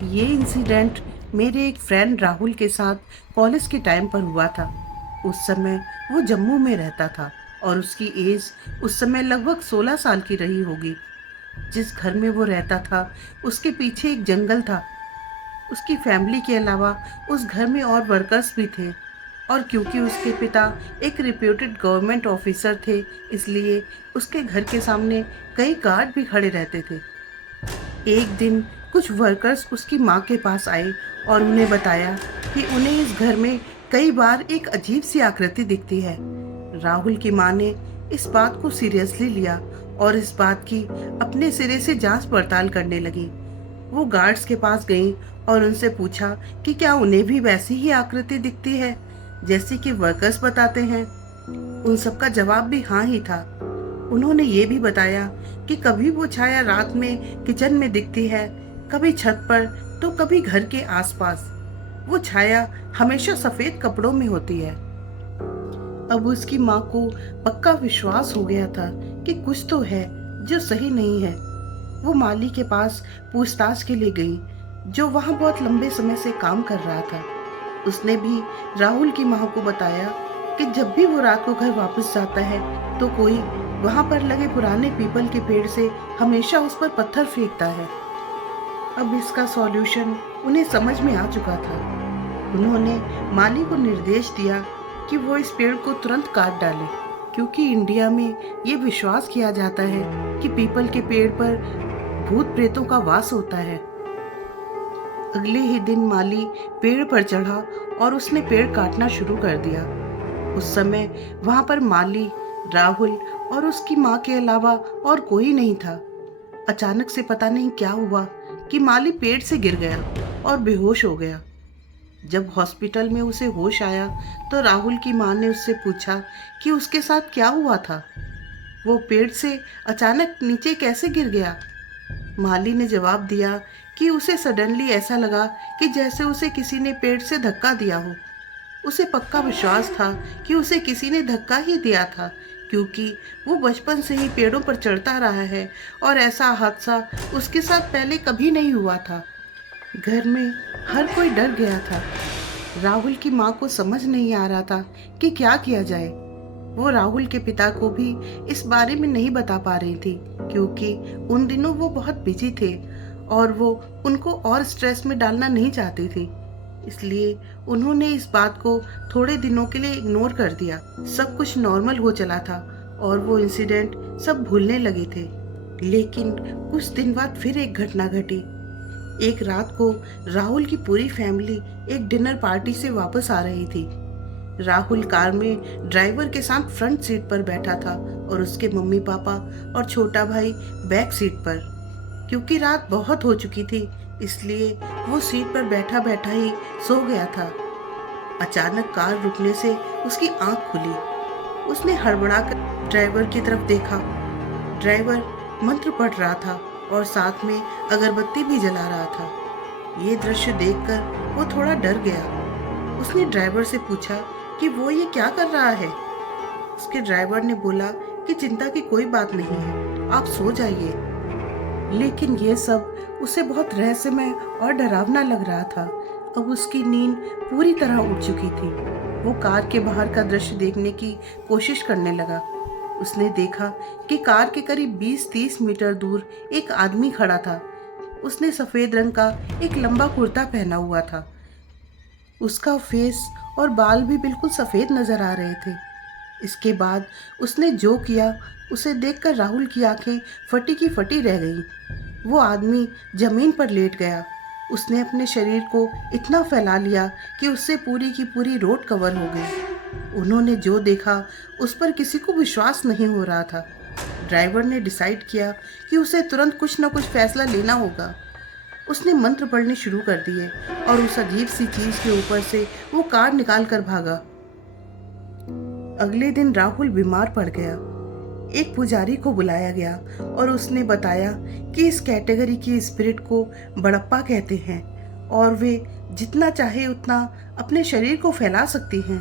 ये इंसिडेंट मेरे एक फ्रेंड राहुल के साथ कॉलेज के टाइम पर हुआ था। उस समय वो जम्मू में रहता था और उसकी एज उस समय लगभग 16 साल की रही होगी। जिस घर में वो रहता था उसके पीछे एक जंगल था। उसकी फैमिली के अलावा उस घर में और वर्कर्स भी थे, और क्योंकि उसके पिता एक रिप्यूटेड गवर्नमेंट ऑफिसर थे, इसलिए उसके घर के सामने कई गार्ड भी खड़े रहते थे। एक दिन कुछ वर्कर्स उसकी माँ के पास आए और उन्हें बताया कि उन्हें इस घर में कई बार एक अजीब सी आकृति दिखती है। राहुल की माँ ने इस बात को सीरियसली लिया और इस बात की अपने सिरे से जांच पड़ताल करने लगी। वो गार्ड्स के पास गई और उनसे पूछा कि क्या उन्हें भी वैसी ही आकृति दिखती है जैसी कि वर्कर्स बताते हैं। उन सबका जवाब भी हाँ ही था। उन्होंने ये भी बताया कि कभी वो छाया रात में किचन में दिखती है, कभी छत पर, तो कभी घर के आसपास। वो छाया हमेशा सफेद कपड़ों में होती है। अब उसकी माँ को पक्का विश्वास हो गया था कि कुछ तो है जो सही नहीं है। वो माली के पास पूछताछ के लिए गई, जो वहाँ बहुत लंबे समय से काम कर रहा था। उसने भी राहुल की माँ को बताया कि जब भी वो रात को घर वापस जाता है तो कोई वहां पर लगे पुराने पीपल के पेड़ से हमेशा उस पर पत्थर फेंकता है। अब इसका सॉल्यूशन उन्हें समझ में आ चुका था। उन्होंने माली को निर्देश दिया कि वो इस पेड़ को तुरंत काट डाले, क्योंकि इंडिया में ये विश्वास किया जाता है कि पीपल के पेड़ पर भूत प्रेतों का वास होता है। अगले ही दिन माली पेड़ पर चढ़ा और उसने पेड़ काटना शुरू कर दिया। उस समय वहां पर माली, राहुल और उसकी माँ के अलावा और कोई नहीं था। अचानक से पता नहीं क्या हुआ कि माली पेड़ से गिर गया और बेहोश हो गया। जब हॉस्पिटल में उसे होश आया तो राहुल की माँ ने उससे पूछा कि उसके साथ क्या हुआ था, वो पेड़ से अचानक नीचे कैसे गिर गया। माली ने जवाब दिया कि उसे सडनली ऐसा लगा कि जैसे उसे किसी ने पेड़ से धक्का दिया हो। उसे पक्का विश्वास था कि उसे किसी ने धक्का ही दिया था, क्योंकि वो बचपन से ही पेड़ों पर चढ़ता रहा है और ऐसा हादसा उसके साथ पहले कभी नहीं हुआ था। घर में हर कोई डर गया था। राहुल की माँ को समझ नहीं आ रहा था कि क्या किया जाए। वो राहुल के पिता को भी इस बारे में नहीं बता पा रही थी, क्योंकि उन दिनों वो बहुत बिजी थे और वो उनको और स्ट्रेस में डालना नहीं चाहती थी। इसलिए उन्होंने इस बात को थोड़े दिनों के लिए इग्नोर कर दिया। सब कुछ नॉर्मल हो चला था और वो इंसिडेंट सब भूलने लगे थे। लेकिन कुछ दिन बाद फिर एक घटना घटी। एक रात को राहुल की पूरी फैमिली एक डिनर पार्टी से वापस आ रही थी। राहुल कार में ड्राइवर के साथ फ्रंट सीट पर बैठा था और उसके मम्मी पापा और छोटा भाई बैक सीट पर। क्योंकि रात बहुत हो चुकी थी, इसलिए वो सीट पर बैठा बैठा ही सो गया था। अचानक कार रुकने से उसकी आंख खुली। उसने हड़बड़ाकर ड्राइवर की तरफ देखा। ड्राइवर मंत्र पढ़ रहा था और साथ में अगरबत्ती भी जला रहा था। ये दृश्य देखकर वो थोड़ा डर गया। उसने ड्राइवर से पूछा कि वो ये क्या कर रहा है। उसके ड्राइवर ने बोला कि चिंता की कोई बात नहीं है, आप सो जाइए। लेकिन ये सब उसे बहुत रहस्यमय और डरावना लग रहा था। अब उसकी नींद पूरी तरह उड़ चुकी थी। वो कार के बाहर का दृश्य देखने की कोशिश करने लगा। उसने देखा कि कार के करीब 20-30 मीटर दूर एक आदमी खड़ा था। उसने सफेद रंग का एक लंबा कुर्ता पहना हुआ था। उसका फेस और बाल भी बिल्कुल सफेद नजर आ रहे थे। इसके बाद उसने जो किया उसे देखकर राहुल की आंखें फटी की फटी रह गईं। वो आदमी जमीन पर लेट गया। उसने अपने शरीर को इतना फैला लिया कि उससे पूरी की पूरी रोड कवर हो गई। उन्होंने जो देखा उस पर किसी को विश्वास नहीं हो रहा था। ड्राइवर ने डिसाइड किया कि उसे तुरंत कुछ न कुछ फैसला लेना होगा। उसने मंत्र पढ़ने शुरू कर दिए और उस अजीब सी चीज के ऊपर से वो कार निकाल कर भागा। अगले दिन राहुल बीमार पड़ गया। एक पुजारी को बुलाया गया और उसने बताया कि इस कैटेगरी की स्पिरिट को बड़प्पा कहते हैं और वे जितना चाहे उतना अपने शरीर को फैला सकती हैं।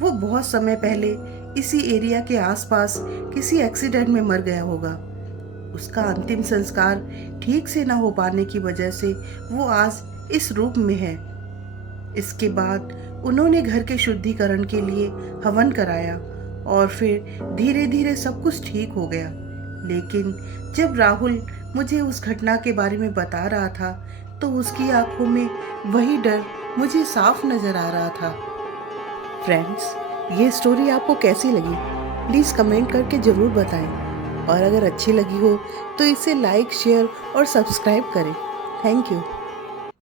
वो बहुत समय पहले इसी एरिया के आसपास किसी एक्सीडेंट में मर गया होगा। उसका अंतिम संस्कार ठीक से ना हो पाने की वजह से वो आज इस रूप में है। इसके बाद उन्होंने घर के शुद्धिकरण के लिए हवन कराया और फिर धीरे धीरे सब कुछ ठीक हो गया। लेकिन जब राहुल मुझे उस घटना के बारे में बता रहा था तो उसकी आंखों में वही डर मुझे साफ नजर आ रहा था। फ्रेंड्स, ये स्टोरी आपको कैसी लगी? प्लीज़ कमेंट करके ज़रूर बताएं और अगर अच्छी लगी हो तो इसे लाइक, शेयर और सब्सक्राइब करें। Thank you.